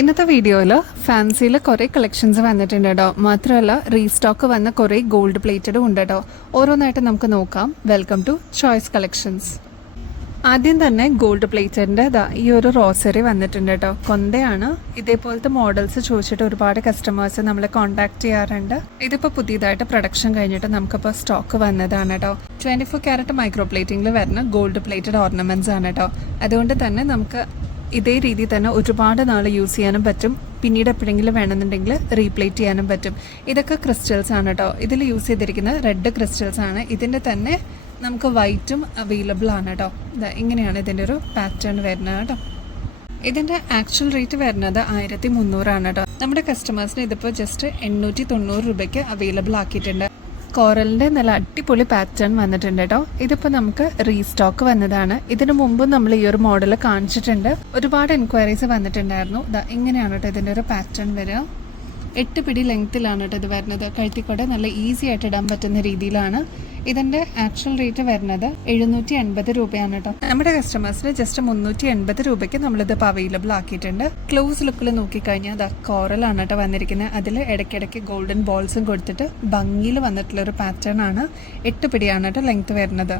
ഇന്നത്തെ വീഡിയോയിൽ ഫാൻസിയിൽ കുറേ കളക്ഷൻസ് വന്നിട്ടുണ്ട് കേട്ടോ. മാത്രമല്ല റീസ്റ്റോക്ക് വന്ന കുറേ ഗോൾഡ് പ്ലേറ്റഡും ഉണ്ട് കേട്ടോ. ഓരോന്നായിട്ട് നമുക്ക് നോക്കാം. Welcome to choice collections. ആദ്യം തന്നെ ഗോൾഡ് പ്ലേറ്റഡിൻ്റെ ഈ ഒരു റോസറി വന്നിട്ടുണ്ട് കേട്ടോ. കൊന്തയാണ്. ഇതേപോലത്തെ മോഡൽസ് ചോദിച്ചിട്ട് ഒരുപാട് കസ്റ്റമേഴ്സ് നമ്മളെ കോൺടാക്ട് ചെയ്യാറുണ്ട്. ഇതിപ്പോൾ പുതിയതായിട്ട് പ്രൊഡക്ഷൻ കഴിഞ്ഞിട്ട് നമുക്കിപ്പോൾ സ്റ്റോക്ക് വന്നതാണ് കേട്ടോ. 24 ക്യാരറ്റ് മൈക്രോ പ്ലേറ്റിംഗിൽ വരുന്ന ഗോൾഡ് പ്ലേറ്റഡ് ഓർണമെൻറ്റ്സ് ആണ് കേട്ടോ. അതുകൊണ്ട് തന്നെ നമുക്ക് ഇതേ രീതിയിൽ തന്നെ ഒരുപാട് നാൾ യൂസ് ചെയ്യാനും പറ്റും. പിന്നീട് എപ്പോഴെങ്കിലും വേണമെന്നുണ്ടെങ്കിൽ റീപ്ലേറ്റ് ചെയ്യാനും പറ്റും. ഇതൊക്കെ ക്രിസ്റ്റൽസ് ആണ് കേട്ടോ. ഇതിൽ യൂസ് ചെയ്തിരിക്കുന്ന റെഡ് ക്രിസ്റ്റൽസ് ആണ്. ഇതിൻ്റെ തന്നെ നമുക്ക് വൈറ്റും അവൈലബിൾ ആണ് കേട്ടോ. ഇങ്ങനെയാണ് ഇതിൻ്റെ ഒരു പാറ്റേൺ വരുന്നത് കേട്ടോ. ഇതിൻ്റെ ആക്ച്വൽ റേറ്റ് വരുന്നത് 1300 കേട്ടോ. നമ്മുടെ കസ്റ്റമേഴ്സിന് ഇതിപ്പോൾ ജസ്റ്റ് 890 രൂപയ്ക്ക് അവൈലബിൾ ആക്കിയിട്ടുണ്ട്. കോറലിൻ്റെ നല്ല അടിപൊളി പാറ്റേൺ വന്നിട്ടുണ്ട് കേട്ടോ. ഇതിപ്പോൾ നമുക്ക് റീസ്റ്റോക്ക് വന്നതാണ്. ഇതിനു മുമ്പ് നമ്മൾ ഈ ഒരു മോഡൽ കാണിച്ചിട്ടുണ്ട്. ഒരുപാട് എൻക്വയറീസ് വന്നിട്ടുണ്ടായിരുന്നു. ഇങ്ങനെയാണ് കേട്ടോ ഇതിൻ്റെ ഒരു പാറ്റേൺ വരിക. 8 പിടി ലെങ്ത്തിലാണ് കേട്ടോ ഇത് വരുന്നത്. കഴുത്തിക്കൂടെ നല്ല ഈസി ആയിട്ട് ഇടാൻ പറ്റുന്ന രീതിയിലാണ്. ഇതിൻ്റെ ആക്ച്വൽ റേറ്റ് വരുന്നത് 780 രൂപയാണ് കേട്ടോ. നമ്മുടെ കസ്റ്റമേഴ്സിന് ജസ്റ്റ് 380 രൂപയ്ക്ക് നമ്മളിതിപ്പോൾ അവൈലബിൾ ആക്കിയിട്ടുണ്ട്. ക്ലോസ് ലുക്കിൽ നോക്കിക്കഴിഞ്ഞാൽ കോറലാണ് കേട്ടോ വന്നിരിക്കുന്നത്. അതിൽ ഇടയ്ക്കിടയ്ക്ക് ഗോൾഡൻ ബോൾസും കൊടുത്തിട്ട് ഭംഗിയിൽ വന്നിട്ടുള്ളൊരു പാറ്റേൺ ആണ്. 8 പിടിയാണ് കേട്ടോ ലെങ്ത്ത് വരുന്നത്.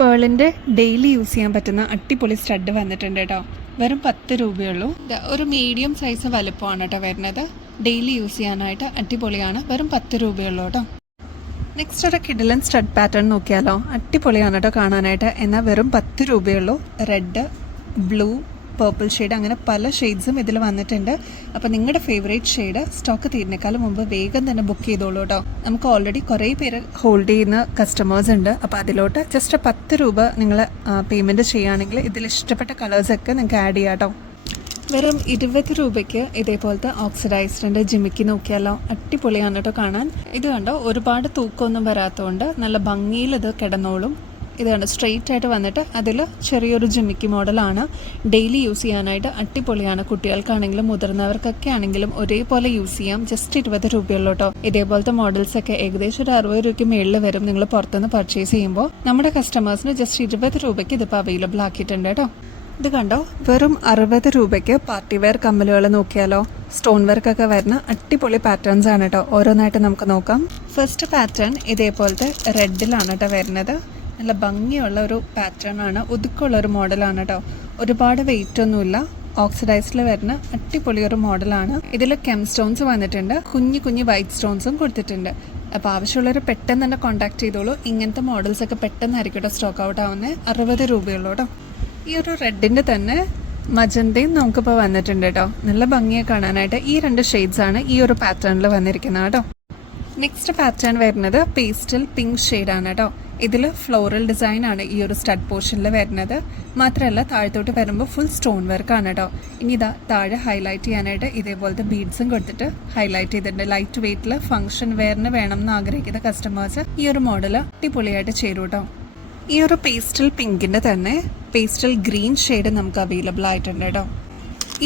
പേളിൻ്റെ ഡെയിലി യൂസ് ചെയ്യാൻ പറ്റുന്ന അടിപൊളി സ്റ്റഡ് വന്നിട്ടുണ്ട് കേട്ടോ. വെറും 10 രൂപയുള്ളൂ. ഒരു മീഡിയം സൈസ് വലുപ്പമാണ് കേട്ടോ വരുന്നത്. ഡെയിലി യൂസ് ചെയ്യാനായിട്ട് അടിപൊളിയാണ്. വെറും 10 രൂപയുള്ളൂ കേട്ടോ. നെക്സ്റ്റ് ഒരു കിഡിലൻ സ്റ്റഡ് പാറ്റേൺ നോക്കിയാലോ. അടിപൊളിയാണ് കേട്ടോ കാണാനായിട്ട്. എന്നാൽ വെറും 10 രൂപയുള്ളൂ. റെഡ്, ബ്ലൂ, പേർപ്പിൾ ഷെയ്ഡ് അങ്ങനെ പല ഷെയ്ഡ്സും ഇതിൽ വന്നിട്ടുണ്ട്. അപ്പോൾ നിങ്ങളുടെ ഫേവറേറ്റ് ഷെയ്ഡ് സ്റ്റോക്ക് തീരുന്നേക്കാളും മുമ്പ് വേഗം തന്നെ ബുക്ക് ചെയ്തോളൂ കേട്ടോ. നമുക്ക് ഓൾറെഡി കുറേ പേര് ഹോൾഡ് ചെയ്യുന്ന കസ്റ്റമേഴ്സ് ഉണ്ട്. അപ്പോൾ അതിലോട്ട് ജസ്റ്റ് 10 രൂപ നിങ്ങൾ പേയ്മെൻറ്റ് ചെയ്യുകയാണെങ്കിൽ ഇതിൽ ഇഷ്ടപ്പെട്ട കളേഴ്സൊക്കെ നിങ്ങൾക്ക് ആഡ് ചെയ്യാം കേട്ടോ. വെറും 20 രൂപയ്ക്ക് ഇതേപോലത്തെ ഓക്സിഡൈസ്ഡിൻ്റെ ജിമിക്കി നോക്കിയാലോ. അടിപൊളിയാണ് കേട്ടോ കാണാൻ. ഇത് കണ്ടോ ഒരുപാട് തൂക്കമൊന്നും വരാത്തതുകൊണ്ട് നല്ല ഭംഗിയിൽ ഇത് കിടന്നോളും. ഇത് കണ്ടോ സ്ട്രെയിറ്റ് ആയിട്ട് വന്നിട്ട് അതിൽ ചെറിയൊരു ജിമിക്കി മോഡലാണ്. ഡെയിലി യൂസ് ചെയ്യാനായിട്ട് അടിപൊളിയാണ്. കുട്ടികൾക്കാണെങ്കിലും മുതിർന്നവർക്കൊക്കെ ആണെങ്കിലും ഒരേപോലെ യൂസ് ചെയ്യാം. ജസ്റ്റ് 20 രൂപയുള്ളൂ കേട്ടോ. ഇതേപോലത്തെ മോഡൽസൊക്കെ ഏകദേശം ഒരു 60 രൂപയ്ക്ക് മേളിൽ വരും നിങ്ങൾ പുറത്തുനിന്ന് പർച്ചേസ് ചെയ്യുമ്പോൾ. നമ്മുടെ കസ്റ്റമേഴ്സിന് ജസ്റ്റ് 20 രൂപയ്ക്ക് ഇതിപ്പോൾ അവൈലബിൾ ആക്കിയിട്ടുണ്ട് കേട്ടോ. ഇത് കണ്ടോ വെറും 60 രൂപയ്ക്ക് പാർട്ടി വെയർ കമ്മലുകൾ നോക്കിയാലോ. സ്റ്റോൺ വർക്കൊക്കെ വരുന്ന അടിപൊളി പാറ്റേൺസ് ആണ് കേട്ടോ. ഓരോന്നായിട്ട് നമുക്ക് നോക്കാം. ഫസ്റ്റ് പാറ്റേൺ ഇതേപോലത്തെ റെഡിലാണ് കേട്ടോ വരുന്നത്. നല്ല ഭംഗിയുള്ള ഒരു പാറ്റേൺ ആണ്. ഒതുക്കമുള്ള ഒരു മോഡലാണ് കേട്ടോ. ഒരുപാട് വെയിറ്റ് ഒന്നുമില്ല. ഓക്സിഡൈസ്ഡിൽ വരുന്ന അടിപൊളി ഒരു മോഡലാണ്. ഇതിൽ കെം സ്റ്റോൺസ് വന്നിട്ടുണ്ട്. കുഞ്ഞു കുഞ്ഞു വൈറ്റ് സ്റ്റോൺസും കൊടുത്തിട്ടുണ്ട്. അപ്പോൾ ആവശ്യമുള്ളവർ പെട്ടെന്ന് തന്നെ കോൺടാക്ട് ചെയ്തോളൂ. ഇങ്ങനത്തെ മോഡൽസൊക്കെ പെട്ടെന്നായിരിക്കും കേട്ടോ സ്റ്റോക്ക് ഔട്ട് ആവുന്നത്. 60 രൂപയുള്ളൂ കേട്ടോ. ഈ ഒരു റെഡിൻ്റെ തന്നെ മജന്തയും നമുക്കിപ്പോൾ വന്നിട്ടുണ്ട് കേട്ടോ. നല്ല ഭംഗിയെ കാണാനായിട്ട് ഈ 2 ഷെയ്ഡ്സാണ് ഈ ഒരു പാറ്റേണിൽ വന്നിരിക്കുന്നത് കേട്ടോ. നെക്സ്റ്റ് പാറ്റേൺ വരുന്നത് പേസ്റ്റൽ പിങ്ക് ഷെയ്ഡാണ് കേട്ടോ. ഇതിൽ ഫ്ലോറൽ ഡിസൈൻ ആണ് ഈ ഒരു സ്റ്റഡ് പോർഷനിൽ വരുന്നത്. മാത്രമല്ല താഴത്തോട്ട് വരുമ്പോൾ ഫുൾ സ്റ്റോൺ വർക്കാണ് കേട്ടോ. ഇനി ഇതാ താഴെ ഹൈലൈറ്റ് ചെയ്യാനായിട്ട് ഇതേപോലത്തെ ബീഡ്സും കൊടുത്തിട്ട് ഹൈലൈറ്റ് ചെയ്തിട്ടുണ്ട്. ലൈറ്റ് വെയ്റ്റിൽ ഫംഗ്ഷൻ വെയറിന് വേണം എന്ന് ആഗ്രഹിക്കുന്ന കസ്റ്റമേഴ്സ് ഈ ഒരു മോഡൽ അടിപൊളിയായിട്ട് ചേരും കേട്ടോ. ഈ ഒരു പേസ്റ്റൽ പിങ്കിൻ്റെ തന്നെ പേസ്റ്റൽ ഗ്രീൻ ഷെയ്ഡ് നമുക്ക് അവൈലബിൾ ആയിട്ടുണ്ട് കേട്ടോ.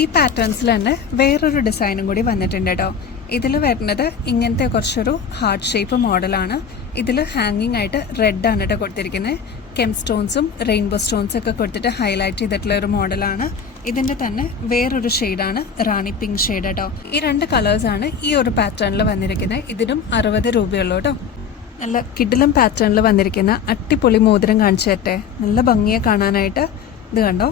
ഈ പാറ്റേൺസിൽ തന്നെ വേറൊരു ഡിസൈനും കൂടി വന്നിട്ടുണ്ട് കേട്ടോ. ഇതിൽ വരുന്നത് ഇങ്ങനത്തെ കുറച്ചൊരു ഹാർട്ട് ഷേപ്പ് മോഡലാണ്. ഇതിൽ ഹാങ്ങിങ് ആയിട്ട് റെഡാണ് കേട്ടോ കൊടുത്തിരിക്കുന്നത്. കെം സ്റ്റോൺസും റെയിൻബോ സ്റ്റോൺസും ഒക്കെ കൊടുത്തിട്ട് ഹൈലൈറ്റ് ചെയ്തിട്ടുള്ള ഒരു മോഡലാണ്. ഇതിൻ്റെ തന്നെ വേറൊരു ഷെയ്ഡാണ് റാണി പിങ്ക് ഷെയ്ഡ് കേട്ടോ. ഈ 2 കളേഴ്സാണ് ഈ ഒരു പാറ്റേണിൽ വന്നിരിക്കുന്നത്. ഇതിനും 60 രൂപയുള്ളൂ കേട്ടോ. നല്ല കിഡിലം പാറ്റേണിൽ വന്നിരിക്കുന്ന അടിപൊളി മോതിരം കാണിച്ചു തരട്ടെ. നല്ല ഭംഗിയെ കാണാനായിട്ട്. ഇത് കണ്ടോ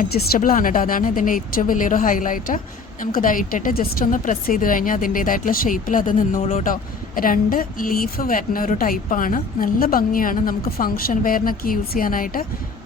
അഡ്ജസ്റ്റബിൾ ആണ് കേട്ടോ. അതാണ് ഇതിൻ്റെ ഏറ്റവും വലിയൊരു ഹൈലൈറ്റ്. നമുക്കിത് ഇട്ടിട്ട് ജസ്റ്റ് ഒന്ന് പ്രസ് ചെയ്ത് കഴിഞ്ഞാൽ അതിൻ്റേതായിട്ടുള്ള ഷേപ്പിൽ അത് നിന്നോളൂ കേട്ടോ. 2 ലീഫ് വരുന്ന ഒരു ടൈപ്പാണ്. നല്ല ഭംഗിയാണ്. നമുക്ക് ഫംഗ്ഷൻ വെയറിനൊക്കെ യൂസ് ചെയ്യാനായിട്ട്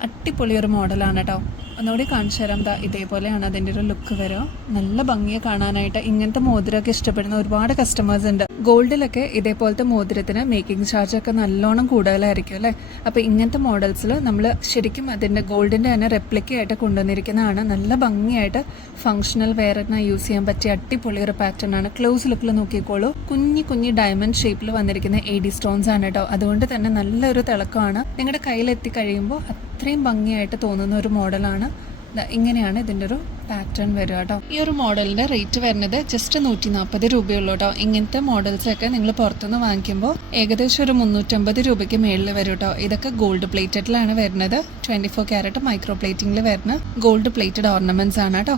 അടിപൊളി ഒരു മോഡലാണ് കേട്ടോ. ഒന്നുകൂടി കാണിച്ചു തരാം. ഇതേപോലെയാണ് അതിൻ്റെ ഒരു ലുക്ക് വരിക. നല്ല ഭംഗിയെ കാണാനായിട്ട്. ഇങ്ങനത്തെ മോതിരമൊക്കെ ഇഷ്ടപ്പെടുന്ന ഒരുപാട് കസ്റ്റമേഴ്സ് ഉണ്ട്. ഗോൾഡിലൊക്കെ ഇതേപോലത്തെ മോതിരത്തിന് മേക്കിംഗ് ചാർജൊക്കെ നല്ലോണം കൂടുതലായിരിക്കും അല്ലേ. അപ്പോൾ ഇങ്ങനത്തെ മോഡൽസിൽ നമ്മൾ ശരിക്കും അതിൻ്റെ ഗോൾഡിൻ്റെ തന്നെ റെപ്ലിക്കയായിട്ട് കൊണ്ടുവന്നിരിക്കുന്നതാണ്. നല്ല ഭംഗിയായിട്ട് ഫംഗ്ഷണൽ വെയറിന് യൂസ് ചെയ്യാൻ പറ്റിയ അടിപൊളി ഒരു പാറ്റേൺ ആണ്. ക്ലോസ് ലുക്കിൽ നോക്കിക്കോളൂ. കുഞ്ഞി കുഞ്ഞി ഡയമണ്ട് ഷേപ്പിൽ വന്നിരിക്കുന്ന AD സ്റ്റോൺസ് ആണ് കേട്ടോ. അതുകൊണ്ട് തന്നെ നല്ലൊരു തിളക്കമാണ്. നിങ്ങളുടെ കയ്യിലെത്തി കഴിയുമ്പോൾ അത്രയും ഭംഗിയായിട്ട് തോന്നുന്ന ഒരു മോഡലാണ്. ഇങ്ങനെയാണ് ഇതിൻ്റെ ഒരു പാറ്റേൺ വരിക കേട്ടോ. ഈ ഒരു മോഡലിൻ്റെ റേറ്റ് വരുന്നത് ജസ്റ്റ് 140 രൂപയുള്ളൂ കേട്ടോ. ഇങ്ങനത്തെ മോഡൽസൊക്കെ നിങ്ങൾ പുറത്തുനിന്ന് വാങ്ങിക്കുമ്പോൾ ഏകദേശം ഒരു 350 രൂപയ്ക്ക് മേളിൽ വരും കേട്ടോ. ഇതൊക്കെ ഗോൾഡ് പ്ലേറ്റഡിലാണ് വരുന്നത്. 24 ക്യാരറ്റ് മൈക്രോ പ്ലേറ്റിംഗിൽ വരുന്ന ഗോൾഡ് പ്ലേറ്റഡ് ഓർണമെൻറ്റ്സ് ആണ് കേട്ടോ.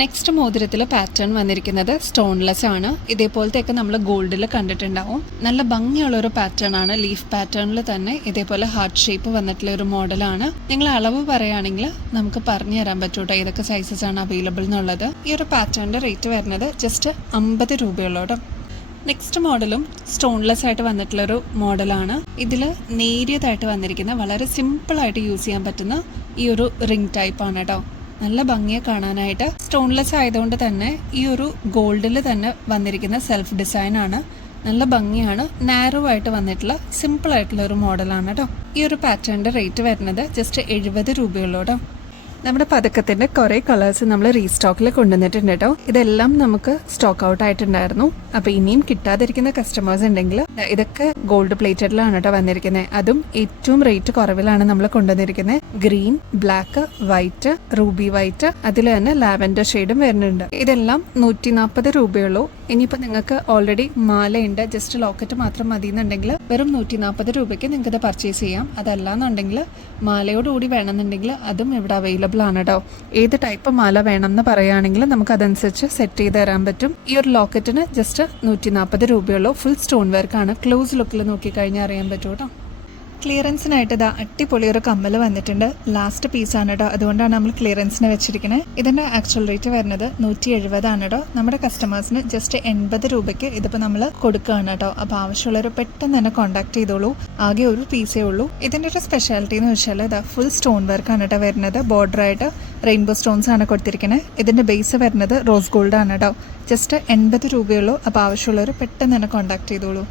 നെക്സ്റ്റ് മോതിരത്തിൽ പാറ്റേൺ വന്നിരിക്കുന്നത് സ്റ്റോൺലെസ് ആണ്. ഇതേപോലത്തെയൊക്കെ നമ്മൾ ഗോൾഡിൽ കണ്ടിട്ടുണ്ടാവും. നല്ല ഭംഗിയുള്ള ഒരു പാറ്റേൺ ആണ്. ലീഫ് പാറ്റേണിൽ തന്നെ ഇതേപോലെ ഹാർട്ട് ഷേപ്പ് വന്നിട്ടുള്ള ഒരു മോഡലാണ്. നിങ്ങൾ അളവ് പറയുകയാണെങ്കിൽ നമുക്ക് പറഞ്ഞു തരാൻ പറ്റൂട്ടോ ഏതൊക്കെ സൈസസ് ആണ് അവൈലബിൾ എന്നുള്ളത്. ഈ ഒരു പാറ്റേണിന്റെ റേറ്റ് വരുന്നത് ജസ്റ്റ് 50 രൂപയുള്ളൂ. നെക്സ്റ്റ് മോഡലും സ്റ്റോൺലെസ് ആയിട്ട് വന്നിട്ടുള്ളൊരു മോഡലാണ്. ഇതിൽ നേരിയതായിട്ട് വന്നിരിക്കുന്ന വളരെ സിമ്പിളായിട്ട് യൂസ് ചെയ്യാൻ പറ്റുന്ന ഈ ഒരു റിംഗ് ടൈപ്പ് ആണ് കേട്ടോ. നല്ല ഭംഗിയെ കാണാനായിട്ട്. സ്റ്റോൺലെസ് ആയതുകൊണ്ട് തന്നെ ഈ ഒരു ഗോൾഡിൽ തന്നെ വന്നിരിക്കുന്ന സെൽഫ് ഡിസൈൻ ആണ്. നല്ല ഭംഗിയാണ്. നാരോ ആയിട്ട് വന്നിട്ടുള്ള സിമ്പിൾ ആയിട്ടുള്ള ഒരു മോഡലാണ് കേട്ടോ. ഈ ഒരു പാറ്റേണിന്റെ റേറ്റ് വരുന്നത് ജസ്റ്റ് 70 രൂപയുള്ളൂ കേട്ടോ. നമ്മുടെ പതക്കത്തിന്റെ കുറെ കളേഴ്സ് നമ്മൾ റീസ്റ്റോക്കിൽ കൊണ്ടുവന്നിട്ടുണ്ട് കേട്ടോ. ഇതെല്ലാം നമുക്ക് സ്റ്റോക്ക് ഔട്ട് ആയിട്ടുണ്ടായിരുന്നു. അപ്പൊ ഇനിയും കിട്ടാതിരിക്കുന്ന കസ്റ്റമേഴ്സ് ഉണ്ടെങ്കിൽ ഇതൊക്കെ ഗോൾഡ് പ്ലേറ്റഡിലാണ് കേട്ടോ വന്നിരിക്കുന്നത്. അതും ഏറ്റവും റേറ്റ് കുറവിലാണ് നമ്മൾ കൊണ്ടുവന്നിരിക്കുന്നത്. Green, black, white, Ruby white, അതിൽ തന്നെ ലാവൻഡർ ഷെയ്ഡും വരുന്നുണ്ട്. ഇതെല്ലാം 140 രൂപയുള്ളൂ. ഇനിയിപ്പോൾ നിങ്ങൾക്ക് ഓൾറെഡി മാലയുണ്ട്, ജസ്റ്റ് ലോക്കറ്റ് മാത്രം മതി എന്നുണ്ടെങ്കിൽ വെറും 140 രൂപയ്ക്ക് നിങ്ങൾക്ക് ഇത് പർച്ചേസ് ചെയ്യാം. അതല്ലാന്നുണ്ടെങ്കിൽ മാലയോടുകൂടി വേണമെന്നുണ്ടെങ്കിൽ അതും ഇവിടെ അവൈലബിൾ ആണ് കേട്ടോ. ഏത് ടൈപ്പ് മാല വേണമെന്ന് പറയുകയാണെങ്കിൽ നമുക്ക് അതനുസരിച്ച് സെറ്റ് ചെയ്ത് തരാൻ പറ്റും. ഈ ഒരു ലോക്കറ്റിന് ജസ്റ്റ് 140 രൂപയുള്ളൂ. ഫുൾ സ്റ്റോൺ വർക്കാണ്. ക്ലോസ് ലുക്കിൽ നോക്കിക്കഴിഞ്ഞാൽ അറിയാൻ പറ്റും കേട്ടോ. ക്ലിയറൻസിനായിട്ട് ഇതാ അടിപൊളി ഒരു കമ്മൽ വന്നിട്ടുണ്ട്. ലാസ്റ്റ് പീസാണ് കേട്ടോ, അതുകൊണ്ടാണ് നമ്മൾ ക്ലിയറൻസിന് വെച്ചിരിക്കുന്നത്. ഇതിന്റെ ആക്ച്വൽ റേറ്റ് വരുന്നത് 170 ആണ് കേട്ടോ. നമ്മുടെ കസ്റ്റമേഴ്സിന് ജസ്റ്റ് 80 രൂപയ്ക്ക് ഇതിപ്പോൾ നമ്മൾ കൊടുക്കുകയാണ് കേട്ടോ. അപ്പോൾ ആവശ്യമുള്ളവർ പെട്ടെന്ന് തന്നെ കോൺടാക്ട് ചെയ്തോളൂ. ആകെ ഒരു പീസേ ഉള്ളൂ. ഇതിന്റെ ഒരു സ്പെഷ്യാലിറ്റി എന്ന് വെച്ചാൽ ഇതാ ഫുൾ സ്റ്റോൺ വർക്കാണ് കേട്ടോ വരുന്നത്. ബോർഡറായിട്ട് റെയിൻബോ സ്റ്റോൺസ് ആണ് കൊടുത്തിരിക്കുന്നത്. ഇതിന്റെ ബേസ് വരുന്നത് റോസ് ഗോൾഡ് ആണ് കേട്ടോ. ജസ്റ്റ് 80 രൂപയുള്ളൂ. അപ്പോൾ ആവശ്യമുള്ളവർ പെട്ടെന്ന് തന്നെ കോൺടാക്ട് ചെയ്തോളൂ.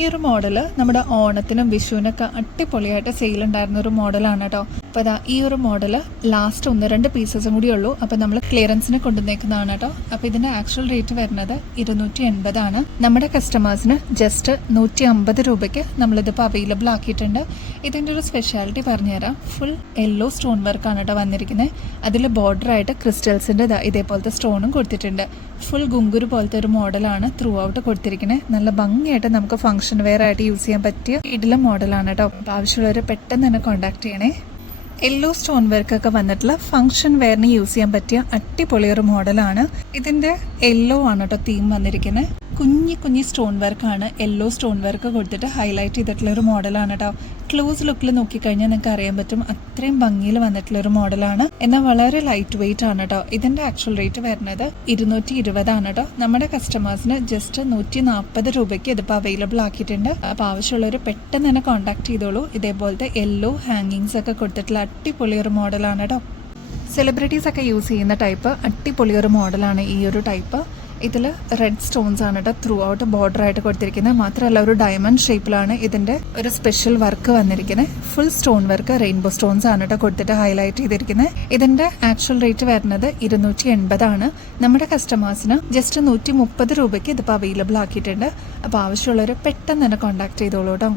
ഈ ഒരു മോഡല് നമ്മുടെ ഓണത്തിനും വിഷുവിനൊക്കെ അടിപൊളിയായിട്ട് സെയിൽ ഉണ്ടായിരുന്ന ഒരു മോഡലാണ് കേട്ടോ. അപ്പോൾ അതാ ഈ ഒരു മോഡല് ലാസ്റ്റ് 1-2 പീസസും കൂടി ഉള്ളൂ. അപ്പോൾ നമ്മൾ ക്ലിയറൻസിന് കൊണ്ടുവന്നേക്കുന്നതാണ് കേട്ടോ. അപ്പോൾ ഇതിന്റെ ആക്ച്വൽ റേറ്റ് വരുന്നത് 280 ആണ്. നമ്മുടെ കസ്റ്റമേഴ്സിന് ജസ്റ്റ് 150 രൂപയ്ക്ക് നമ്മളിതിപ്പോൾ അവൈലബിൾ ആക്കിയിട്ടുണ്ട്. ഇതിൻ്റെ ഒരു സ്പെഷ്യാലിറ്റി പറഞ്ഞുതരാം. ഫുൾ യെല്ലോ സ്റ്റോൺ വർക്കാണ് കേട്ടോ വന്നിരിക്കുന്നത്. അതിൽ ബോർഡറായിട്ട് ക്രിസ്റ്റൽസിൻ്റെ ഇതേപോലത്തെ സ്റ്റോണും കൊടുത്തിട്ടുണ്ട്. ഫുൾ ഗുങ്കുരു പോലത്തെ ഒരു മോഡലാണ് ത്രൂ ഔട്ട് കൊടുത്തിരിക്കുന്നത്. നല്ല ഭംഗിയായിട്ട് നമുക്ക് ഫംഗ്ഷൻ വെയർ ആയിട്ട് യൂസ് ചെയ്യാൻ പറ്റിയ ഇടല മോഡലാണ് കേട്ടോ. അപ്പോൾ ആവശ്യമുള്ളവർ പെട്ടെന്ന് തന്നെ കോൺടാക്ട് ചെയ്യണേ. യെല്ലോ സ്റ്റോൺ വർക്കൊക്കെ വന്നിട്ടുള്ള ഫംഗ്ഷൻ വെയറിന് യൂസ് ചെയ്യാൻ പറ്റിയ അടിപൊളി ഒരു മോഡലാണ്. ഇതിന്റെ യെല്ലോ ആണ് കേട്ടോ തീം വന്നിരിക്കുന്നത്. കുഞ്ഞി സ്റ്റോൺ വർക്കാണ്. യെല്ലോ സ്റ്റോൺ വർക്ക് കൊടുത്തിട്ട് ഹൈലൈറ്റ് ചെയ്തിട്ടുള്ള ഒരു മോഡലാണ് കേട്ടോ. ക്ലോസ് ലുക്കിൽ നോക്കിക്കഴിഞ്ഞാൽ നിങ്ങൾക്ക് അറിയാൻ പറ്റും അത്രയും ഭംഗിയിൽ വന്നിട്ടുള്ള ഒരു മോഡലാണ്. എന്നാൽ വളരെ ലൈറ്റ് വെയിറ്റ് ആണ് കേട്ടോ. ഇതിന്റെ ആക്ച്വൽ റേറ്റ് വരുന്നത് 220 ആണ് കേട്ടോ. നമ്മുടെ കസ്റ്റമേഴ്സിന് ജസ്റ്റ് 140 രൂപയ്ക്ക് ഇതിപ്പോൾ അവൈലബിൾ ആക്കിയിട്ടുണ്ട്. അപ്പോൾ ആവശ്യമുള്ളവർ പെട്ടെന്ന് തന്നെ കോൺടാക്ട് ചെയ്തോളൂ. ഇതേപോലത്തെ യെല്ലോ ഹാങ്ങിങ്സ് ഒക്കെ കൊടുത്തിട്ടുള്ള അടിപൊളി ഒരു മോഡലാണ് കേട്ടോ. സെലിബ്രിറ്റീസ് ഒക്കെ യൂസ് ചെയ്യുന്ന ടൈപ്പ് അടിപൊളി ഒരു മോഡലാണ് ഈ ഒരു ടൈപ്പ്. ഇതിൽ റെഡ് സ്റ്റോൺസ് ആണ് കേട്ടോ ത്രൂ ഔട്ട് ബോർഡറായിട്ട് കൊടുത്തിരിക്കുന്നത്. മാത്രമല്ല ഒരു ഡയമണ്ട് ഷേപ്പിലാണ് ഇതിന്റെ ഒരു സ്പെഷ്യൽ വർക്ക് വന്നിരിക്കുന്നത്. Full stone work rainbow stones ആണ് കേട്ടോ കൊടുത്തിട്ട് ഹൈലൈറ്റ് ചെയ്തിരിക്കുന്നത്. ഇതിന്റെ ആക്ച്വൽ റേറ്റ് വരുന്നത് 280 ആണ്. നമ്മുടെ കസ്റ്റമേഴ്സിന് ജസ്റ്റ് 130 രൂപയ്ക്ക് ഇതിപ്പോൾ അവൈലബിൾ ആക്കിയിട്ടുണ്ട്. അപ്പോൾ ആവശ്യമുള്ളവർ പെട്ടെന്ന് തന്നെ കോൺടാക്ട് ചെയ്തോളൂ കേട്ടോ.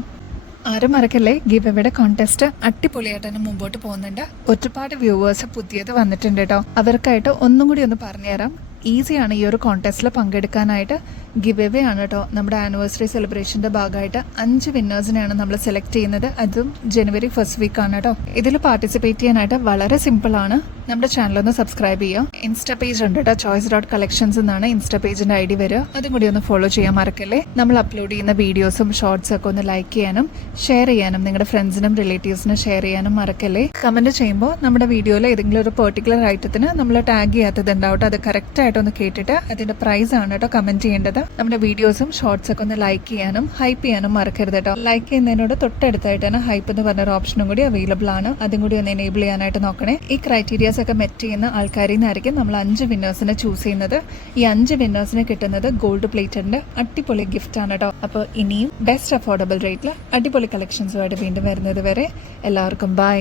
ആരും മറക്കല്ലേ, ഗിവ് എവേയുടെ കോൺടെസ്റ്റ് അടിപൊളിയായിട്ട് തന്നെ മുമ്പോട്ട് പോകുന്നുണ്ട്. ഒരുപാട് വ്യൂവേഴ്സ് പുതിയത് വന്നിട്ടുണ്ട് കേട്ടോ. അവർക്കായിട്ട് ഒന്നും കൂടി ഒന്ന് പറഞ്ഞുതരാം. ഈസിയാണ് ഈ ഒരു കോൺടെസ്റ്റിൽ പങ്കെടുക്കാനായിട്ട്. ഗിവ് എവേ ആണ് കേട്ടോ. നമ്മുടെ ആനിവേഴ്സറി സെലിബ്രേഷന്റെ ഭാഗമായിട്ട് 5 വിന്നേഴ്സിനെയാണ് നമ്മൾ സെലക്ട് ചെയ്യുന്നത്. അതും ജനുവരി 1st വീക്ക് ആണ് കേട്ടോ. ഇതിൽ പാർട്ടിസിപ്പേറ്റ് ചെയ്യാനായിട്ട് വളരെ സിമ്പിൾ ആണ്. നമ്മുടെ ചാനലൊന്ന് സബ്സ്ക്രൈബ് ചെയ്യുക. ഇൻസ്റ്റാ പേജ് ഉണ്ട് കേട്ടോ. choice.collections എന്നാണ് ഇൻസ്റ്റാ പേജിന്റെ ID വരിക. അതും കൂടി ഒന്ന് ഫോളോ ചെയ്യാൻ മറക്കല്ലേ. നമ്മൾ അപ്ലോഡ് ചെയ്യുന്ന വീഡിയോസും ഷോർട്സും ഒക്കെ ഒന്ന് ലൈക്ക് ചെയ്യാനും ഷെയർ ചെയ്യാനും നിങ്ങളുടെ ഫ്രണ്ട്സിനും റിലേറ്റീവ്സിനും ഷെയർ ചെയ്യാനും മറക്കല്ലേ. കമന്റ് ചെയ്യുമ്പോൾ നമ്മുടെ വീഡിയോയിൽ ഏതെങ്കിലും ഒരു പെർട്ടിക്കുലർ ഐറ്റത്തിന് നമ്മൾ ടാഗ് ചെയ്യാത്തത് ഉണ്ടാവട്ടെ. അത് കറക്റ്റ് ആയിട്ട് ഒന്ന് കേട്ടിട്ട് അതിന്റെ പ്രൈസ് ആണ് കേട്ടോ കമന്റ് ചെയ്യേണ്ടത്. നമ്മുടെ വീഡിയോസും ഷോർട്സ് ഒക്കെ ഒന്ന് ലൈക്ക് ചെയ്യാനും ഹൈപ്പ് ചെയ്യാനും മറക്കരുത് കേട്ടോ. ലൈക്ക് ചെയ്യുന്നതിനോട് തൊട്ടടുത്തായിട്ട് തന്നെ ഹൈപ്പ് എന്ന് പറഞ്ഞൊരു ഓപ്ഷനും കൂടി അവൈലബിൾ ആണ്. അതും കൂടി ഒന്ന് എനേബിൾ ചെയ്യാനായിട്ട് നോക്കണേ. ഈ ക്രൈറ്റീരിയാസ് ഒക്കെ മെറ്റ് ചെയ്യുന്ന ആൾക്കാരിൽ നിന്നായിരിക്കും നമ്മൾ 5 വിന്നേഴ്സിനെ ചൂസ് ചെയ്യുന്നത്. ഈ 5 വിന്നേഴ്സിനെ കിട്ടുന്നത് ഗോൾഡ് പ്ലേറ്റഡിന്റെ അടിപൊളി ഗിഫ്റ്റ് ആണ് കേട്ടോ. അപ്പോൾ ഇനിയും ബെസ്റ്റ് അഫോർഡബിൾ റേറ്റിൽ അടിപൊളി കളക്ഷൻസുമായിട്ട് വീണ്ടും വരുന്നത് വരെ എല്ലാവർക്കും ബൈ.